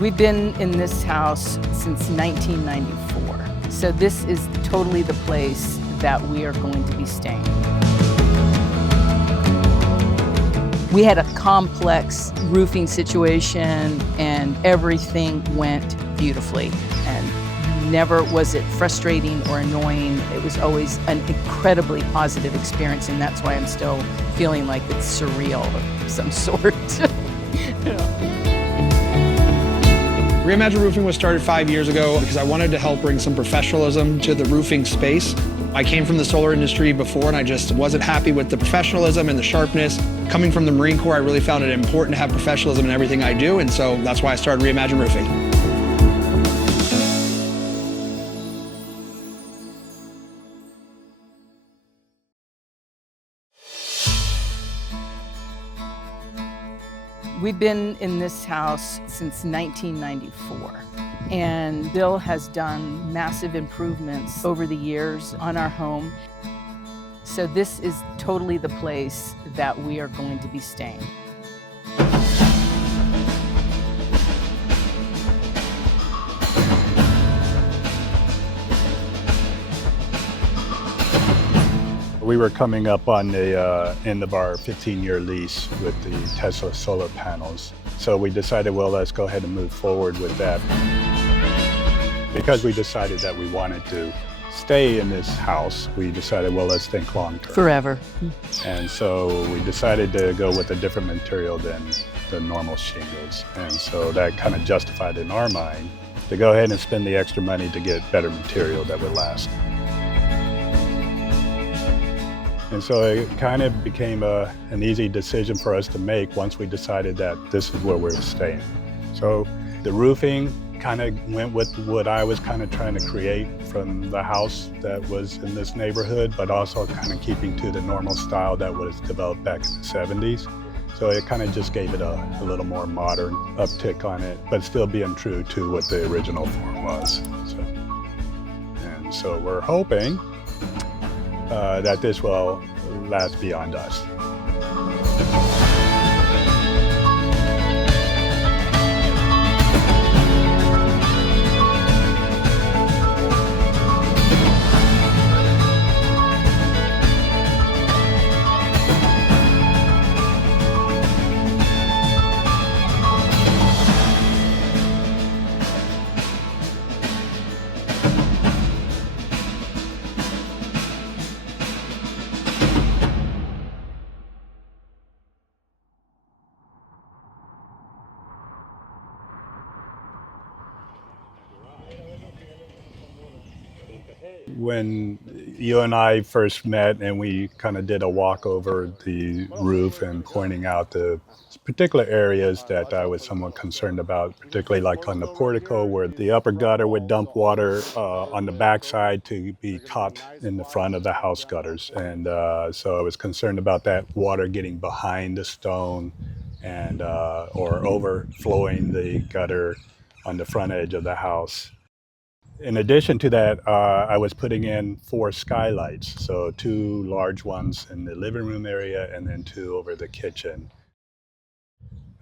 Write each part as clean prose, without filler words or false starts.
We've been in this house since 1994. So this is totally the place that we are going to be staying. We had a complex roofing situation and everything went beautifully. And never was it frustrating or annoying. It was always an incredibly positive experience, and that's why I'm still feeling like it's surreal of some sort. Reimagine Roofing was started 5 years ago because I wanted to help bring some professionalism to the roofing space. I came from the solar industry before and I just wasn't happy with the professionalism and the sharpness. Coming from the Marine Corps, I really found it important to have professionalism in everything I do, and so that's why I started Reimagine Roofing. We've been in this house since 1994, and Bill has done massive improvements over the years on our home. So this is totally the place that we are going to be staying. We were coming up on the end of our 15-year lease with the Tesla solar panels. So we decided, well, let's go ahead and move forward with that. Because we decided that we wanted to stay in this house, we decided, well, let's think long-term. Forever. And so we decided to go with a different material than the normal shingles. And so that kind of justified in our mind to go ahead and spend the extra money to get better material that would last. And so it kind of became an easy decision for us to make once we decided that this is where we were staying. So the roofing kind of went with what I was kind of trying to create from the house that was in this neighborhood, but also kind of keeping to the normal style that was developed back in the 70s. So it kind of just gave it a little more modern uptick on it, but still being true to what the original form was. So we're hoping that this will last beyond us. When you and I first met and we kind of did a walk over the roof and pointing out the particular areas that I was somewhat concerned about, particularly like on the portico where the upper gutter would dump water on the backside to be caught in the front of the house gutters. And so I was concerned about that water getting behind the stone and or overflowing the gutter on the front edge of the house. In addition to that, I was putting in 4 skylights, so 2 large ones in the living room area and then 2 over the kitchen.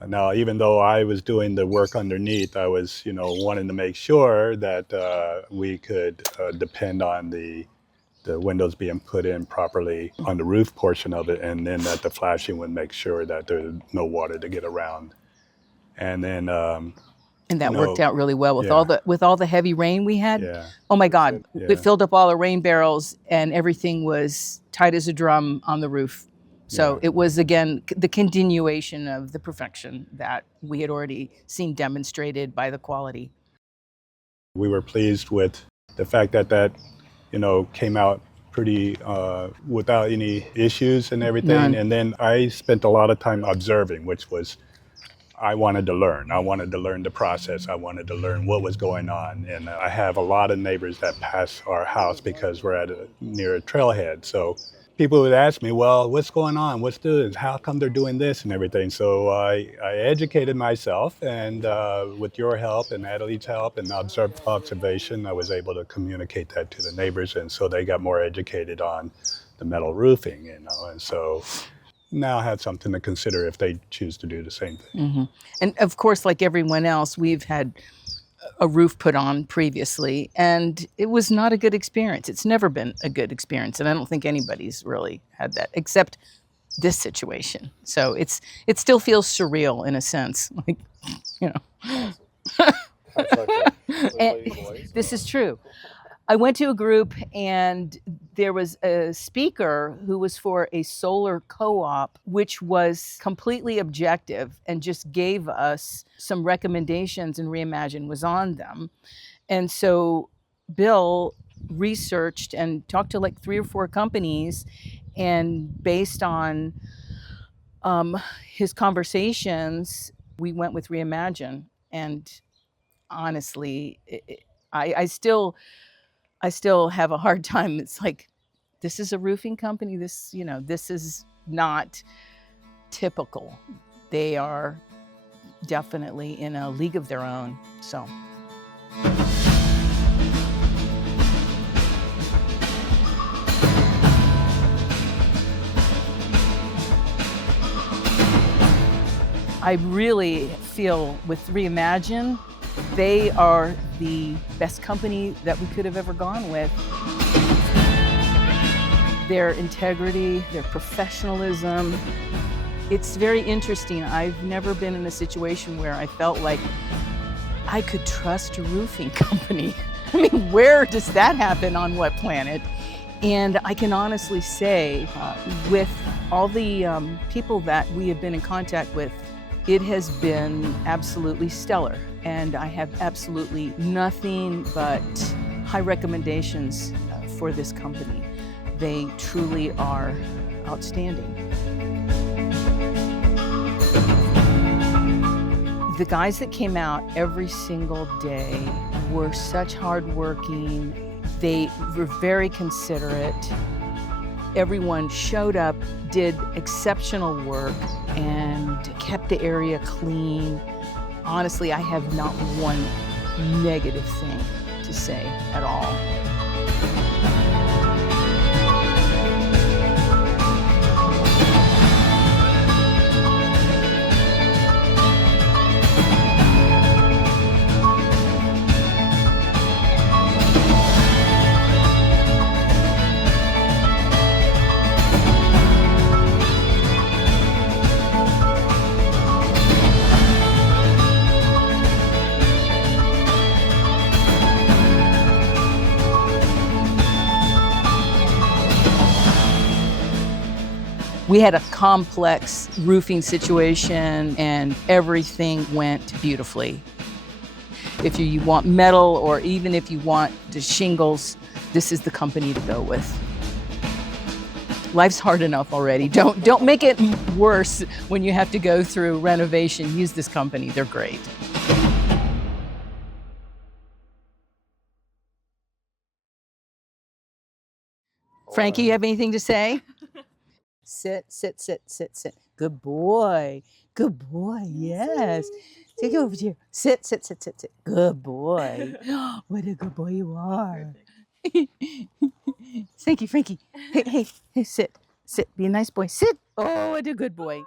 Now, even though I was doing the work underneath, I was, wanting to make sure that we could depend on the windows being put in properly on the roof portion of it, and then that the flashing would make sure that there's no water to get around. And then And that worked out really well with yeah. all the heavy rain we had. Yeah. Oh my God, Yeah. it filled up all the rain barrels and everything was tight as a drum on the roof. So Yeah. it was, again, the continuation of the perfection that we had already seen demonstrated by the quality. We were pleased with the fact that came out pretty without any issues and everything. None. And then I spent a lot of time observing, which was I wanted to learn. I wanted to learn the process. I wanted to learn what was going on. And I have a lot of neighbors that pass our house because we're near a trailhead. So people would ask me, well, what's going on? What's this? How come they're doing this and everything? So I educated myself, and with your help and Natalie's help and observation, I was able to communicate that to the neighbors. And so they got more educated on the metal roofing, And so now have something to consider if they choose to do the same thing. And of course, like everyone else, we've had a roof put on previously, and it was not a good experience. It's never been a good experience, and I don't think anybody's really had that except this situation. So it still feels surreal in a sense, like, you know. And this is true. I went to a group and there was a speaker who was for a solar co-op, which was completely objective and just gave us some recommendations, and Reimagine was on them. And so Bill researched and talked to like 3 or 4 companies, and based on his conversations, we went with Reimagine. And honestly, I still have a hard time. It's like, this is a roofing company. This is not typical. They are definitely in a league of their own. So. I really feel with Reimagine, they are the best company that we could have ever gone with. Their integrity, their professionalism, it's very interesting. I've never been in a situation where I felt like I could trust a roofing company. I mean, where does that happen, on what planet? And I can honestly say, with all the people that we have been in contact with, it has been absolutely stellar, and I have absolutely nothing but high recommendations for this company. They truly are outstanding. The guys that came out every single day were such hardworking. They were very considerate. Everyone showed up, did exceptional work, and kept the area clean. Honestly, I have not one negative thing to say at all. We had a complex roofing situation, and everything went beautifully. If you want metal, or even if you want the shingles, this is the company to go with. Life's hard enough already. Don't make it worse when you have to go through renovation. Use this company, they're great. Frankie, you have anything to say? Sit, sit, sit, sit, sit. Good boy. Good boy, yes. Take it over here. Sit, sit, sit, sit, sit. Good boy. What a good boy you are. Thank you, Frankie. Hey, sit, sit. Be a nice boy. Sit. Oh, what a good boy.